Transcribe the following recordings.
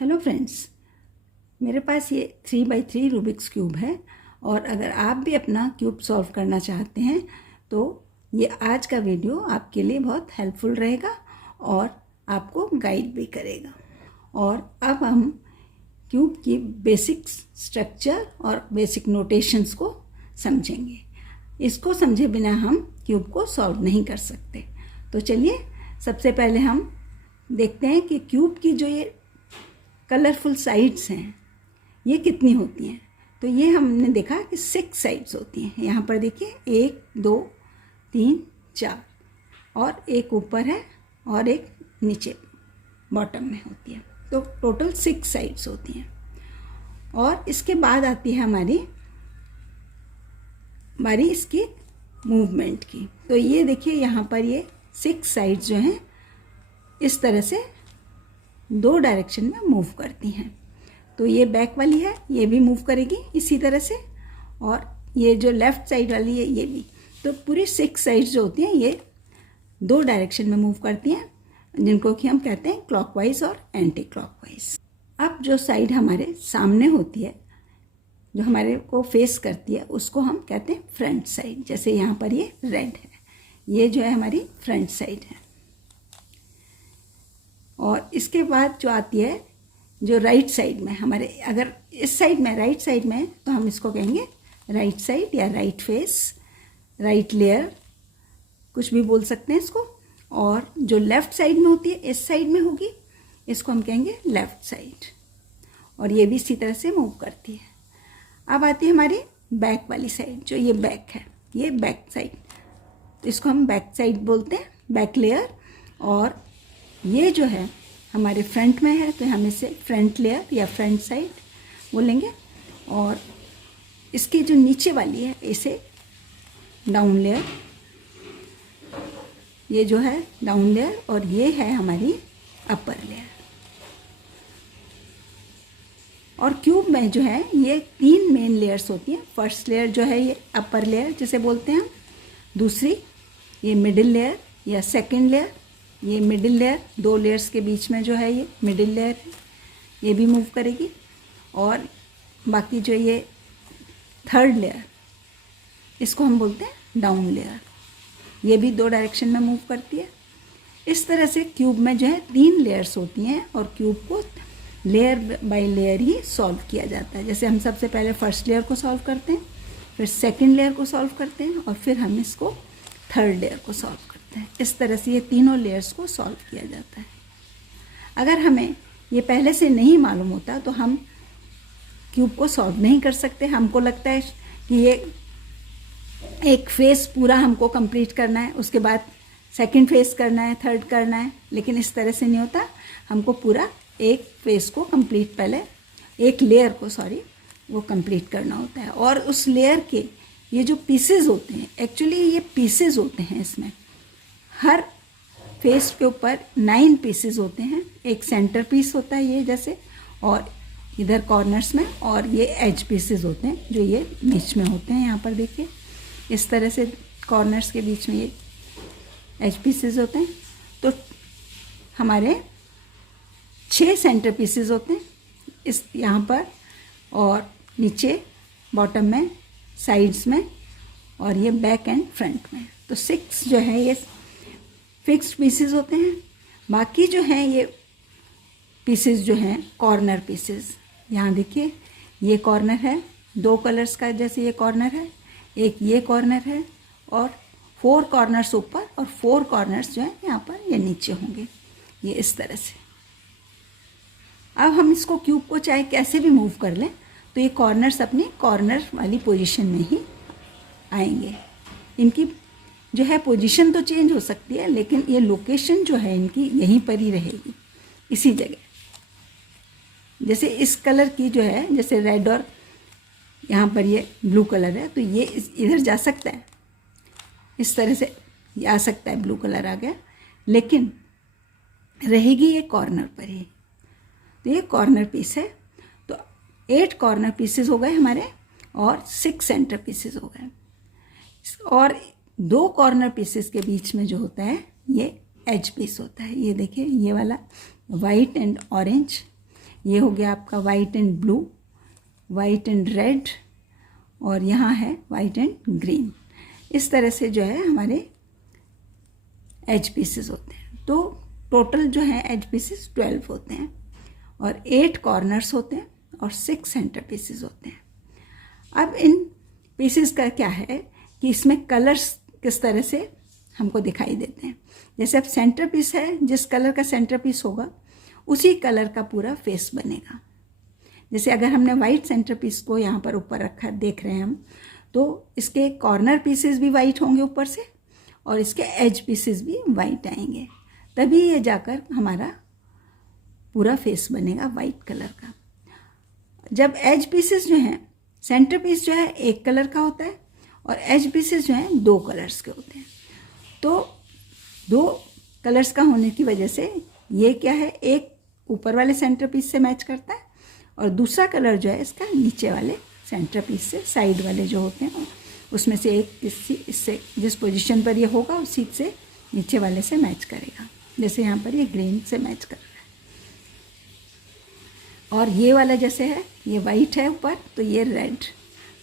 Hello friends, मेरे पास ये 3x3 Rubik's cube है और अगर आप भी अपना क्यूब सॉल्व करना चाहते हैं तो ये आज का वीडियो आपके लिए बहुत हेल्पफुल रहेगा और आपको गाइड भी करेगा। और अब हम क्यूब की बेसिक स्ट्रक्चर और बेसिक नोटेशंस को समझेंगे। इसको समझे बिना हम क्यूब को सॉल्व नहीं कर सकते। तो चलिए सबसे पहले हम देखते हैं कि क्यूब की जो ये कलरफुल साइड्स हैं ये कितनी होती हैं। तो ये हमने देखा कि 6 साइड्स होती हैं। यहाँ पर देखिए 1 2 3 4 और एक ऊपर है और एक नीचे बॉटम में होती है। तो टोटल 6 साइड्स होती हैं। और इसके बाद आती है हमारी बारी इसकी मूवमेंट की। तो ये देखिए यहाँ पर ये 6 साइड्स जो हैं इस तरह से 2 डायरेक्शन में मूव करती हैं। तो ये बैक वाली है, ये भी मूव करेगी इसी तरह से, और ये जो लेफ़्ट साइड वाली है ये भी। तो पूरी 6 साइड्स जो होती हैं ये 2 डायरेक्शन में मूव करती हैं, जिनको कि हम कहते हैं क्लॉकवाइज और एंटी क्लॉकवाइज। अब जो साइड हमारे सामने होती है, जो हमारे को फेस करती है, उसको हम कहते हैं फ्रंट साइड। जैसे यहाँ पर ये रेड है, ये जो है हमारी फ्रंट साइड है। और इसके बाद जो आती है जो राइट साइड में हमारे, अगर इस साइड में राइट साइड में तो हम इसको कहेंगे राइट साइड या राइट फेस, राइट लेयर, कुछ भी बोल सकते हैं इसको। और जो लेफ़्ट साइड में होती है, इस साइड में होगी, इसको हम कहेंगे लेफ़्ट साइड। और ये भी इसी तरह से मूव करती है। अब आती है हमारी बैक वाली साइड, जो ये बैक है, ये बैक साइड, इसको हम बैक साइड बोलते हैं, बैक लेयर। और ये जो है हमारे फ्रंट में है तो हम इसे फ्रंट लेयर या फ्रंट साइड बोलेंगे। और इसकी जो नीचे वाली है इसे डाउन लेयर, ये जो है डाउन लेयर, और ये है हमारी अपर लेयर। और क्यूब में जो है ये 3 मेन लेयर्स होती हैं। फर्स्ट लेयर जो है ये अपर लेयर जिसे बोलते हैं हम, दूसरी ये मिडिल लेयर या सेकंड लेयर, ये मिडिल लेयर, 2 लेयर्स के बीच में जो है ये मिडिल लेयर है, ये भी मूव करेगी। और बाकी जो ये थर्ड लेयर, इसको हम बोलते हैं डाउन लेयर, ये भी 2 डायरेक्शन में मूव करती है। इस तरह से क्यूब में जो है 3 लेयर्स होती हैं और क्यूब को layer by layer he solve किया जाता है। जैसे हम सबसे पहले फर्स्ट लेयर को सॉल्व करते हैं, फिर सेकेंड लेयर को सॉल्व करते हैं और फिर हम इसको थर्ड लेयर को सॉल्व करते हैं। इस तरह से ये तीनों लेयर्स को सॉल्व किया जाता है। अगर हमें ये पहले से नहीं मालूम होता तो हम क्यूब को सॉल्व नहीं कर सकते। हमको लगता है कि ये एक फेस पूरा हमको कंप्लीट करना है, उसके बाद सेकंड फेस करना है, थर्ड करना है, लेकिन इस तरह से नहीं होता। हमको पूरा एक फेस को कंप्लीट, पहले एक लेयर को वो कंप्लीट करना होता है। और उस लेयर के ये जो पीसेस होते हैं, एक्चुअली ये पीसेस होते हैं, इसमें हर फेस के ऊपर 9 पीसेस होते हैं। एक सेंटर पीस होता है ये जैसे, और इधर कॉर्नर्स में, और ये एज पीसेस होते हैं जो ये बीच में होते हैं। यहाँ पर देखिए इस तरह से कॉर्नर्स के बीच में ये एज पीसेस होते हैं। तो हमारे 6 सेंटर पीसेस होते हैं इस यहाँ पर, और नीचे बॉटम में, साइड्स में, और ये बैक एंड फ्रंट में। तो 6 जो है ये फिक्स्ड पीसेस होते हैं। बाकी जो हैं ये पीसेस जो हैं कॉर्नर पीसेस, यहाँ देखिए ये कॉर्नर है, 2 कलर्स का, जैसे ये कॉर्नर है, एक ये कॉर्नर है, और 4 कॉर्नर्स ऊपर और 4 कॉर्नर्स जो है यहाँ पर ये नीचे होंगे, ये इस तरह से। अब हम इसको क्यूब को चाहे कैसे भी मूव कर लें तो ये कॉर्नर्स अपनी कॉर्नर वाली पोजीशन में ही आएंगे। इनकी जो है पोजीशन तो चेंज हो सकती है, लेकिन ये लोकेशन जो है इनकी यहीं पर ही रहेगी, इसी जगह। जैसे इस कलर की जो है, जैसे रेड और यहाँ पर ये ब्लू कलर है, तो ये इधर जा सकता है, इस तरह से आ सकता है, ब्लू कलर आ गया, लेकिन रहेगी ये कॉर्नर पर ही। तो ये कॉर्नर पीस है। तो 8 कॉर्नर पीसेस हो गए हमारे और 6 सेंटर पीसेस हो गए। और 2 कॉर्नर पीसेस के बीच में जो होता है ये एज पीस होता है। ये देखिए, ये वाला वाइट एंड ऑरेंज, ये हो गया आपका white and blue, white and red, और यहाँ है वाइट एंड ग्रीन। इस तरह से जो है हमारे एज पीसेस होते हैं। तो टोटल जो है एज पीसेस 12 होते हैं और 8 कॉर्नर्स होते हैं और 6 सेंटर पीसेस होते हैं। अब इन पीसेस का क्या है कि इसमें कलर्स किस तरह से हमको दिखाई देते हैं। जैसे अब सेंटर पीस है, जिस कलर का सेंटर पीस होगा उसी कलर का पूरा फेस बनेगा। जैसे अगर हमने वाइट सेंटर पीस को यहाँ पर ऊपर रखा देख रहे हैं हम, तो इसके कॉर्नर पीसेस भी वाइट होंगे ऊपर से और इसके एज पीसेस भी वाइट आएंगे, तभी ये जाकर हमारा पूरा फेस बनेगा वाइट कलर का। जब एज पीसेस जो हैं, सेंटर पीस जो है एक कलर का होता है और एज पीसेस जो हैं 2 कलर्स के होते हैं। तो 2 कलर्स का होने की वजह से ये क्या है, एक ऊपर वाले सेंटर पीस से मैच करता है और दूसरा कलर जो है इसका नीचे वाले सेंटर पीस से, साइड वाले जो होते हैं उसमें से एक इससे जिस पोजीशन पर ये होगा उसी से नीचे वाले से मैच करेगा। जैसे यहाँ पर ये ग्रीन से मैच कर रहा है और ये वाला जैसे है ये वाइट है ऊपर, तो ये रेड,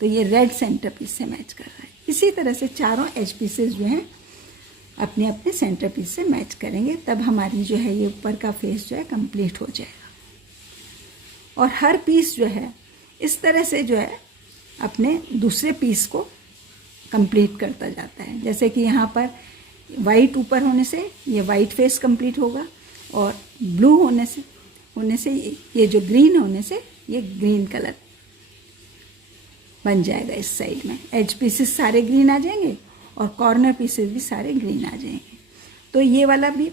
तो ये रेड सेंटर पीस से मैच कर रहा है। इसी तरह से चारों एज पीसेस जो हैं अपने अपने सेंटर पीस से मैच करेंगे, तब हमारी जो है ये ऊपर का फेस जो है कंप्लीट हो जाएगा। और हर पीस जो है इस तरह से जो है अपने दूसरे पीस को कंप्लीट करता जाता है। जैसे कि यहाँ पर वाइट ऊपर होने से ये वाइट फेस कंप्लीट होगा और ब्लू होने से ये जो ग्रीन होने से ये ग्रीन कलर बन जाएगा। इस साइड में एज पीसेस सारे ग्रीन आ जाएंगे और कॉर्नर पीसेस भी सारे ग्रीन आ जाएंगे, तो ये वाला भी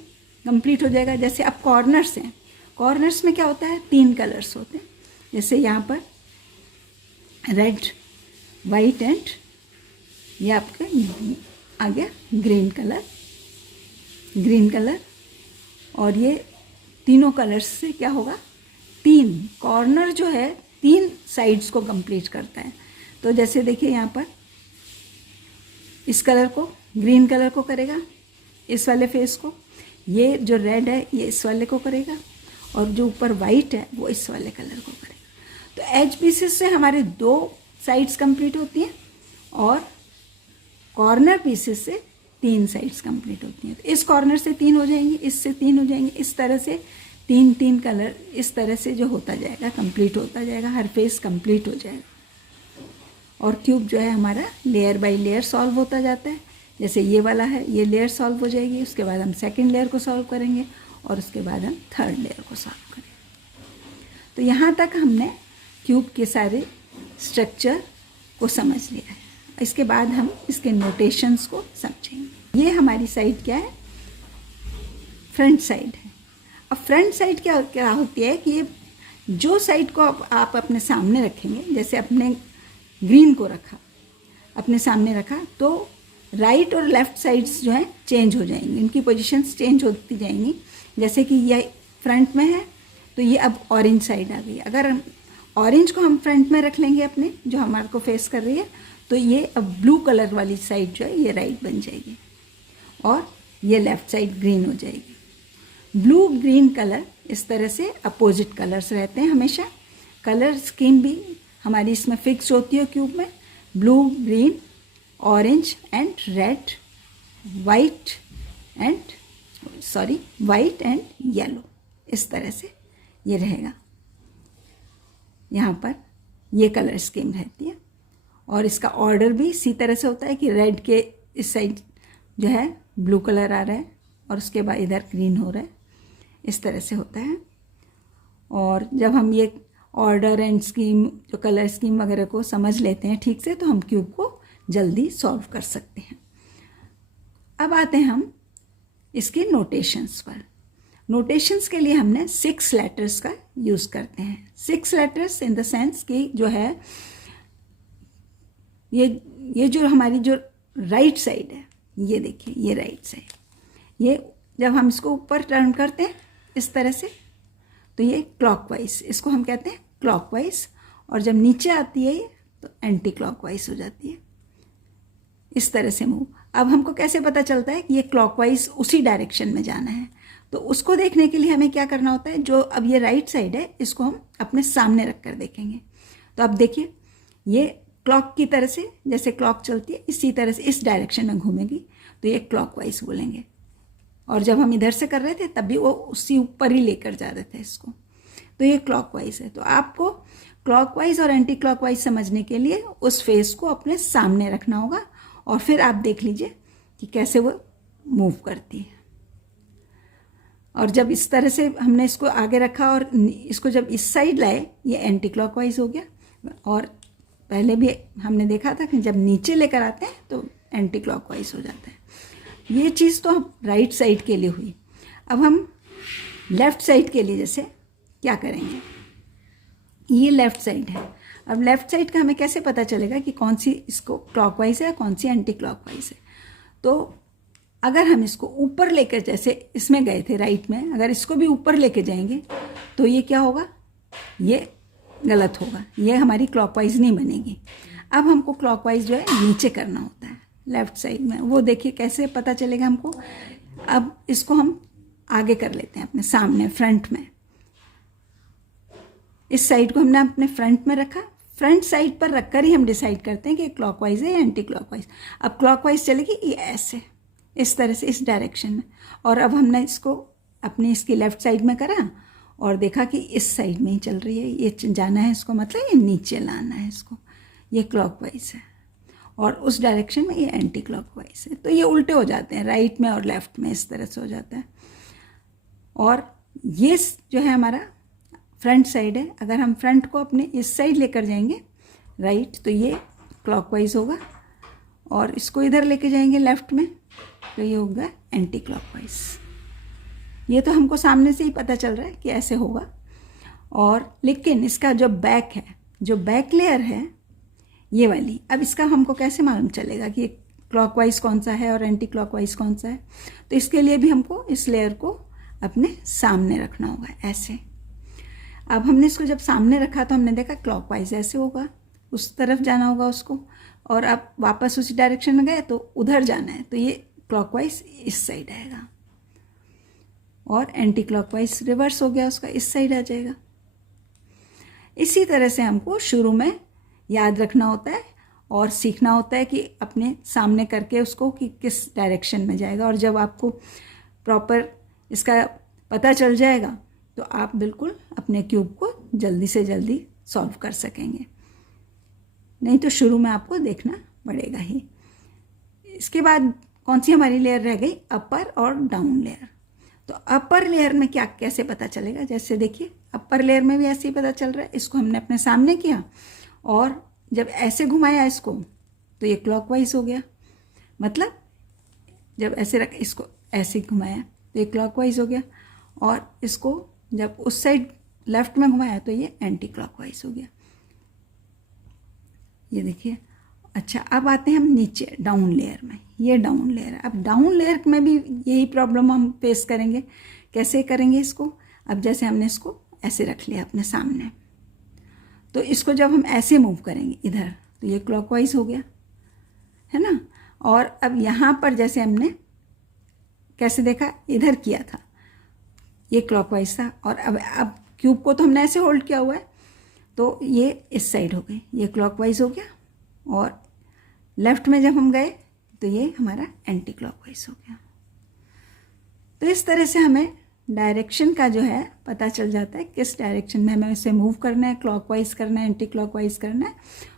कंप्लीट हो जाएगा। जैसे अब कॉर्नर्स हैं, कॉर्नर्स में क्या होता है 3 कलर्स होते हैं। जैसे यहाँ पर रेड, वाइट एंड ये आपका आ गया ग्रीन कलर, और ये तीनों कलर्स से क्या होगा 3 कॉर्नर जो है 3 साइड्स को कंप्लीट करता है। तो जैसे देखिए यहाँ पर इस कलर को, ग्रीन कलर को करेगा, इस वाले फेस को, ये जो रेड है ये इस वाले को करेगा और जो ऊपर वाइट है वो इस वाले कलर को करेगा। तो एज पीसेस से हमारे 2 साइड्स कंप्लीट होती हैं और कॉर्नर पीसेस से 3 साइड्स कंप्लीट होती हैं। तो इस कॉर्नर से 3 हो जाएंगे, इससे 3 हो जाएंगे, इस तरह से 3 कलर इस तरह से जो होता जाएगा, कंप्लीट होता जाएगा, हर फेस कंप्लीट हो जाएगा। और क्यूब जो है हमारा लेयर बाय लेयर सॉल्व होता जाता है। जैसे ये वाला है, ये लेयर सॉल्व हो जाएगी, उसके बाद हम सेकंड लेयर को सॉल्व करेंगे और उसके बाद हम थर्ड लेयर को सॉल्व करेंगे। तो यहाँ तक हमने क्यूब के सारे स्ट्रक्चर को समझ लिया है। इसके बाद हम इसके नोटेशंस को समझेंगे। ये हमारी साइड क्या है, फ्रंट साइड है। अब फ्रंट साइड क्या होती है कि ये जो साइड को आप अपने सामने रखेंगे, जैसे अपने ग्रीन को रखा, अपने सामने रखा, तो राइट और लेफ़्ट साइड्स जो हैं चेंज हो जाएंगी, इनकी पोजीशंस चेंज होती जाएंगी। जैसे कि ये फ्रंट में है तो ये अब ऑरेंज साइड आ गई। अगर ऑरेंज को हम फ्रंट में रख लेंगे अपने, जो हमारे को फेस कर रही है, तो ये अब ब्लू कलर वाली साइड जो है ये राइट बन जाएगी और ये लेफ़्ट साइड ग्रीन हो जाएगी। ब्लू ग्रीन कलर इस तरह से अपोजिट कलर्स रहते हैं हमेशा। कलर स्कीम भी हमारी इसमें फिक्स होती है क्यूब में, blue, green, orange and red, white and yellow, इस तरह से ये रहेगा। यहाँ पर ये कलर स्कीम रहती है और इसका ऑर्डर भी इसी तरह से होता है कि रेड के इस साइड जो है ब्लू कलर आ रहा है और उसके बाद इधर ग्रीन हो रहा है, इस तरह से होता है। और जब हम ये ऑर्डर एंड स्कीम, जो कलर स्कीम वगैरह को समझ लेते हैं ठीक से, तो हम क्यूब को जल्दी सॉल्व कर सकते हैं। अब आते हैं हम इसके नोटेशंस पर। नोटेशंस के लिए हमने 6 लेटर्स का यूज़ करते हैं। 6 लेटर्स इन द सेंस कि जो है ये जो हमारी जो राइट साइड है, ये देखिए ये राइट साइड, ये जब हम इसको ऊपर टर्न करते हैं इस तरह से, तो ये क्लॉकवाइज, इसको हम कहते हैं क्लॉकवाइज, और जब नीचे आती है ये तो एंटी क्लॉकवाइज हो जाती है, इस तरह से मूव। अब हमको कैसे पता चलता है कि ये क्लॉकवाइज उसी डायरेक्शन में जाना है, तो उसको देखने के लिए हमें क्या करना होता है, जो अब ये राइट साइड है इसको हम अपने सामने रख कर देखेंगे। तो अब देखिए ये क्लॉक की तरह से, जैसे क्लॉक चलती है इसी तरह से इस डायरेक्शन में घूमेगी, तो ये क्लॉकवाइज बोलेंगे। और जब हम इधर से कर रहे थे तब भी वो उसी ऊपर ही लेकर जा रहे थे इसको, तो ये क्लॉकवाइज है। तो आपको क्लॉकवाइज और एंटी क्लॉकवाइज समझने के लिए उस फेस को अपने सामने रखना होगा और फिर आप देख लीजिए कि कैसे वो मूव करती है। और जब इस तरह से हमने इसको आगे रखा और इसको जब इस साइड लाए, ये एंटी क्लॉकवाइज हो गया। और पहले भी हमने देखा था कि जब नीचे लेकर आते हैं तो एंटी क्लॉकवाइज हो जाता है। ये चीज़ तो हम राइट साइड के लिए हुई। अब हम लेफ़्ट साइड के लिए जैसे क्या करेंगे, ये लेफ़्ट साइड है। अब लेफ़्ट साइड का हमें कैसे पता चलेगा कि कौन सी इसको क्लॉकवाइज है कौन सी एंटी क्लॉकवाइज है। तो अगर हम इसको ऊपर लेकर, जैसे इसमें गए थे राइट में, अगर इसको भी ऊपर लेके जाएंगे तो ये क्या होगा, ये गलत होगा, ये हमारी क्लॉकवाइज नहीं बनेगी। अब हमको क्लॉकवाइज जो है नीचे करना होता है लेफ़्ट साइड में। वो देखिए कैसे पता चलेगा हमको। अब इसको हम आगे कर लेते हैं अपने सामने, फ्रंट में। इस साइड को हमने अपने फ्रंट में रखा। फ्रंट साइड पर रखकर ही हम डिसाइड करते हैं कि क्लॉकवाइज है या एंटी क्लॉकवाइज। अब क्लॉकवाइज चलेगी ये ऐसे, इस तरह से, इस डायरेक्शन में। और अब हमने इसको अपनी इसकी लेफ़्ट साइड में करा और देखा कि इस साइड में ही चल रही है, ये जाना है इसको, मतलब ये नीचे लाना है इसको, ये क्लॉकवाइज है। और उस डायरेक्शन में ये एंटी क्लॉकवाइज है। तो ये उल्टे हो जाते हैं, राइट में और लेफ़्ट में इस तरह से हो जाता है। और ये जो है हमारा फ्रंट साइड है। अगर हम फ्रंट को अपने इस साइड लेकर जाएंगे राइट, तो ये क्लॉकवाइज होगा। और इसको इधर लेके जाएंगे लेफ़्ट में, तो ये होगा एंटी क्लॉकवाइज। ये तो हमको सामने से ही पता चल रहा है कि ऐसे होगा। और लेकिन इसका जो बैक है, जो बैक लेयर है ये वाली, अब इसका हमको कैसे मालूम चलेगा कि क्लॉकवाइज कौन सा है और एंटी क्लॉकवाइज कौन सा है। तो इसके लिए भी हमको इस लेयर को अपने सामने रखना होगा ऐसे। अब हमने इसको जब सामने रखा तो हमने देखा क्लॉकवाइज ऐसे होगा, उस तरफ जाना होगा उसको। और अब वापस उसी डायरेक्शन में गए तो उधर जाना है, तो ये क्लॉकवाइज इस साइड आएगा। और एंटी क्लॉकवाइज रिवर्स हो गया, उसका इस साइड आ जाएगा। इसी तरह से हमको शुरू में याद रखना होता है और सीखना होता है कि अपने सामने करके उसको कि किस डायरेक्शन में जाएगा। और जब आपको प्रॉपर इसका पता चल जाएगा तो आप बिल्कुल अपने क्यूब को जल्दी से जल्दी सॉल्व कर सकेंगे। नहीं तो शुरू में आपको देखना पड़ेगा ही। इसके बाद कौन सी हमारी लेयर रह गई, अपर और डाउन लेयर। तो अपर लेयर में क्या कैसे पता चलेगा, जैसे देखिए अपर लेयर में भी ऐसे ही पता चल रहा है। इसको हमने अपने सामने किया और जब ऐसे घुमाया इसको तो ये क्लॉकवाइज हो गया। मतलब जब ऐसे रख, इसको ऐसे घुमाया तो ये क्लॉकवाइज हो गया। और इसको जब उस साइड लेफ्ट में घुमाया तो ये एंटी क्लॉकवाइज हो गया। ये देखिए। अच्छा, अब आते हैं हम नीचे डाउन लेयर में। ये डाउन लेयर है। अब डाउन लेयर में भी यही प्रॉब्लम हम फेस करेंगे। कैसे करेंगे इसको, अब जैसे हमने इसको ऐसे रख लिया अपने सामने, तो इसको जब हम ऐसे मूव करेंगे इधर तो ये क्लॉकवाइज हो गया, है ना। और अब यहाँ पर जैसे हमने कैसे देखा, इधर किया था, ये क्लॉकवाइज था। और अब क्यूब को तो हमने ऐसे होल्ड किया हुआ है, तो ये इस साइड हो गई, ये क्लॉकवाइज हो गया। और लेफ्ट में जब हम गए तो ये हमारा एंटी क्लॉकवाइज हो गया। तो इस तरह से हमें डायरेक्शन का जो है पता चल जाता है, किस डायरेक्शन में हमें इसे मूव करना है, क्लॉकवाइज करना है, एंटी क्लॉकवाइज करना है।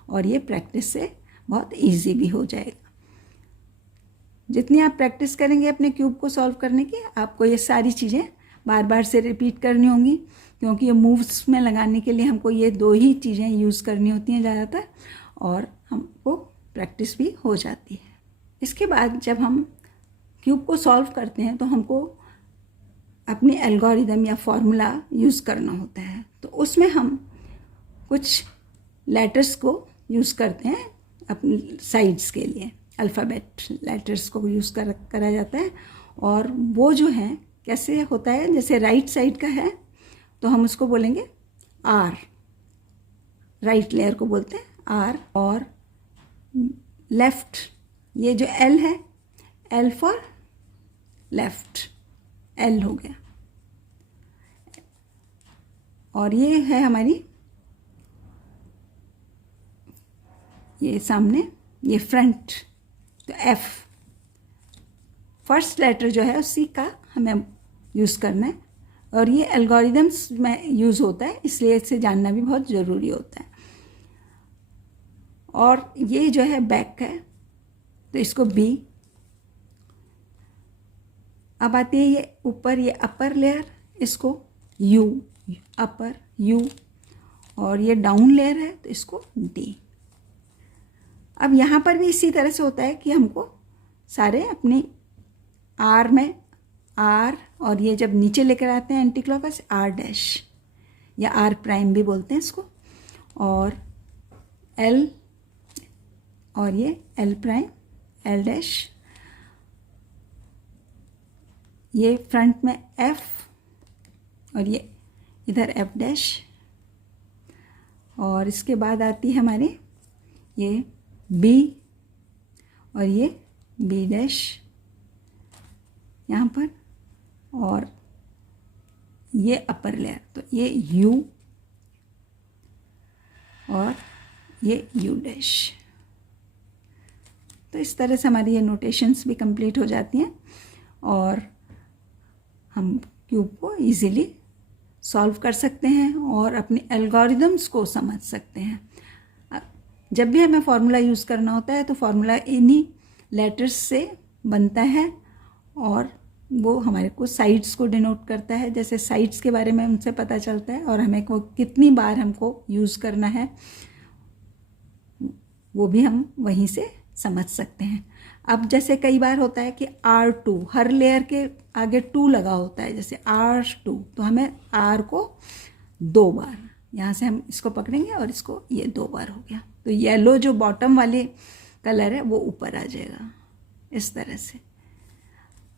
और ये प्रैक्टिस से बहुत इजी भी हो जाएगा। जितनी आप प्रैक्टिस करेंगे अपने क्यूब को सॉल्व करने की, आपको ये सारी चीज़ें बार बार से रिपीट करनी होंगी, क्योंकि ये मूव्स में लगाने के लिए हमको ये दो ही चीज़ें यूज़ करनी होती हैं ज़्यादातर, और हमको प्रैक्टिस भी हो जाती है। इसके बाद जब हम क्यूब को सॉल्व करते हैं तो हमको अपने एल्गोरिदम या फॉर्मूला यूज़ करना होता है। तो उसमें हम कुछ लेटर्स को यूज़ करते हैं अपने साइड्स के लिए, अल्फ़ाबेट लेटर्स को यूज़ करा जाता है। और वो जो है कैसे होता है, जैसे राइट साइड का है तो हम उसको बोलेंगे आर, राइट लेयर को बोलते हैं आर। और लेफ्ट, ये जो एल है, एल फॉर लेफ्ट, एल हो गया। और ये है हमारी, ये सामने, ये फ्रंट, तो एफ फर्स्ट लेटर जो है उसी का हमें यूज़ करना है। और ये एल्गोरिदम्स में यूज़ होता है, इसलिए इसे जानना भी बहुत ज़रूरी होता है। और ये जो है बैक है, तो इसको बी। अब आती है ये ऊपर, ये अपर लेयर, इसको यू, अपर यू। और ये डाउन लेयर है तो इसको डी। अब यहाँ पर भी इसी तरह से होता है कि हमको सारे अपनी आर में आर, और ये जब नीचे लेकर आते हैं एंटी क्लॉकवाइज, आर डैश या आर प्राइम भी बोलते हैं इसको, और एल, और ये एल प्राइम, एल डैश, ये फ्रंट में एफ, और ये इधर एफ डैश। और इसके बाद आती है हमारी ये बी, और ये बी डैश यहाँ पर, और ये अपर लेयर, तो ये यू, और ये यू डैश। तो इस तरह से हमारी ये नोटेशंस भी कंप्लीट हो जाती हैं, और हम क्यूब को इजीली सॉल्व कर सकते हैं और अपने एल्गोरिदम्स को समझ सकते हैं। जब भी हमें फार्मूला यूज़ करना होता है तो फार्मूला इन्हीं लेटर्स से बनता है, और वो हमारे को साइड्स को डिनोट करता है। जैसे साइड्स के बारे में उनसे पता चलता है, और हमें को कितनी बार हमको यूज़ करना है वो भी हम वहीं से समझ सकते हैं। अब जैसे कई बार होता है कि R2, हर लेयर के आगे 2 लगा होता है, जैसे R2, तो हमें R को 2 बार, यहाँ से हम इसको पकड़ेंगे और इसको, ये 2 बार हो गया, तो येलो जो बॉटम वाले कलर है वो ऊपर आ जाएगा इस तरह से।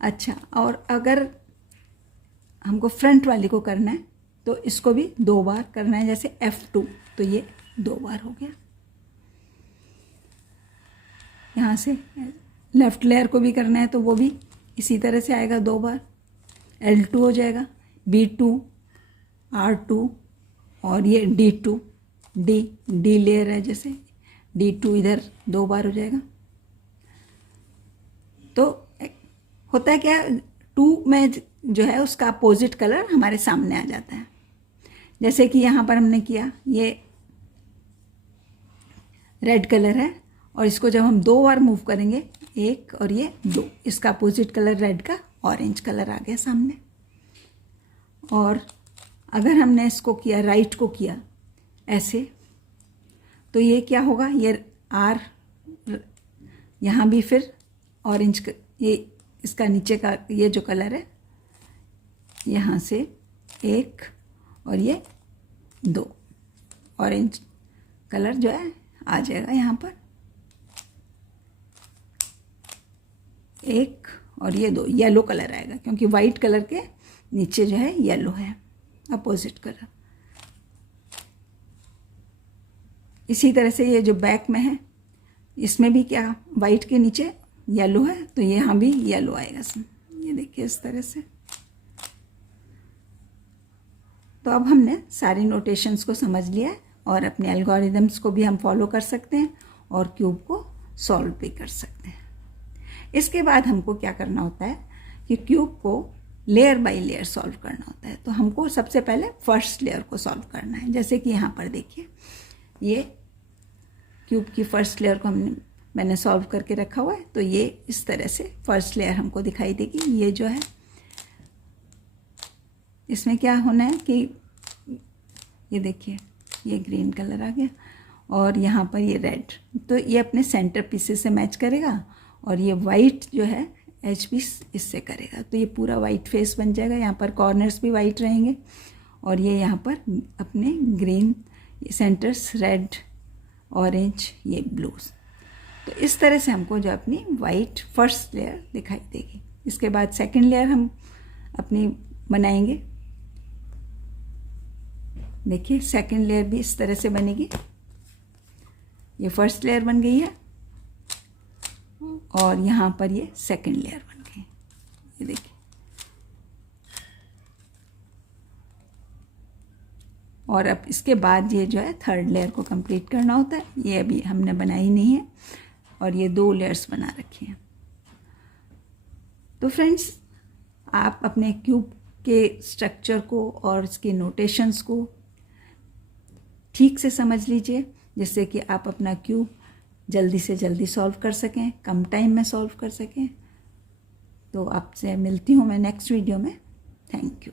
अच्छा, और अगर हमको फ्रंट वाली को करना है तो इसको भी 2 बार करना है, जैसे F2, तो ये 2 बार हो गया। यहाँ से लेफ़्ट लेयर को भी करना है तो वो भी इसी तरह से आएगा 2 बार, L2 हो जाएगा, B2, R2, और ये D2, डी लेयर है, जैसे D2 इधर 2 बार हो जाएगा। तो होता है क्या, 2 में जो है उसका अपोजिट कलर हमारे सामने आ जाता है। जैसे कि यहाँ पर हमने किया, ये रेड कलर है, और इसको जब हम 2 बार मूव करेंगे, 1 और ये 2, इसका अपोजिट कलर रेड का ऑरेंज कलर आ गया सामने। और अगर हमने इसको किया, राइट को किया ऐसे, तो ये क्या होगा, ये आर, यहाँ भी फिर ऑरेंज, ये इसका नीचे का ये जो कलर है, यहाँ से 1 और ये 2 ऑरेंज कलर जो है आ जाएगा यहाँ पर, 1 और ये 2 येलो कलर आएगा, क्योंकि वाइट कलर के नीचे जो है येलो है अपोजिट कलर। इसी तरह से ये जो बैक में है, इसमें भी क्या, वाइट के नीचे येलो है, तो यहाँ भी येलो आएगा, ये देखिए इस तरह से। तो अब हमने सारी नोटेशंस को समझ लिया है, और अपने एल्गोरिदम्स को भी हम फॉलो कर सकते हैं, और क्यूब को सॉल्व भी कर सकते हैं। इसके बाद हमको क्या करना होता है कि क्यूब को लेयर बाय लेयर सॉल्व करना होता है। तो हमको सबसे पहले फर्स्ट लेयर को सॉल्व करना है। जैसे कि यहाँ पर देखिए, ये क्यूब की फर्स्ट लेयर को मैंने सॉल्व करके रखा हुआ है, तो ये इस तरह से फर्स्ट लेयर हमको दिखाई देगी। ये जो है, इसमें क्या होना है कि ये देखिए, ये ग्रीन कलर आ गया, और यहाँ पर ये रेड, तो ये अपने सेंटर पीसेस से मैच करेगा, और ये वाइट जो है एच पीस इससे करेगा, तो ये पूरा वाइट फेस बन जाएगा। यहाँ पर कॉर्नर्स भी वाइट रहेंगे, और ये यहाँ पर अपने ग्रीन, सेंटर्स रेड, ऑरेंज, ये ब्लूज। तो इस तरह से हमको जो अपनी वाइट फर्स्ट लेयर दिखाई देगी। इसके बाद सेकंड लेयर हम अपनी बनाएंगे। देखिए, सेकंड लेयर भी इस तरह से बनेगी। ये फर्स्ट लेयर बन गई है, और यहाँ पर ये सेकंड लेयर बन गई। ये देखिए, और अब इसके बाद ये जो है थर्ड लेयर को कंप्लीट करना होता है। ये अभी हमने बनाई नहीं है और ये 2 लेयर्स बना रखी हैं। तो फ्रेंड्स, आप अपने क्यूब के स्ट्रक्चर को और इसके नोटेशंस को ठीक से समझ लीजिए, जिससे कि आप अपना क्यूब जल्दी से जल्दी सॉल्व कर सकें, कम टाइम में सॉल्व कर सकें। तो आपसे मिलती हूँ मैं नेक्स्ट वीडियो में। Thank you.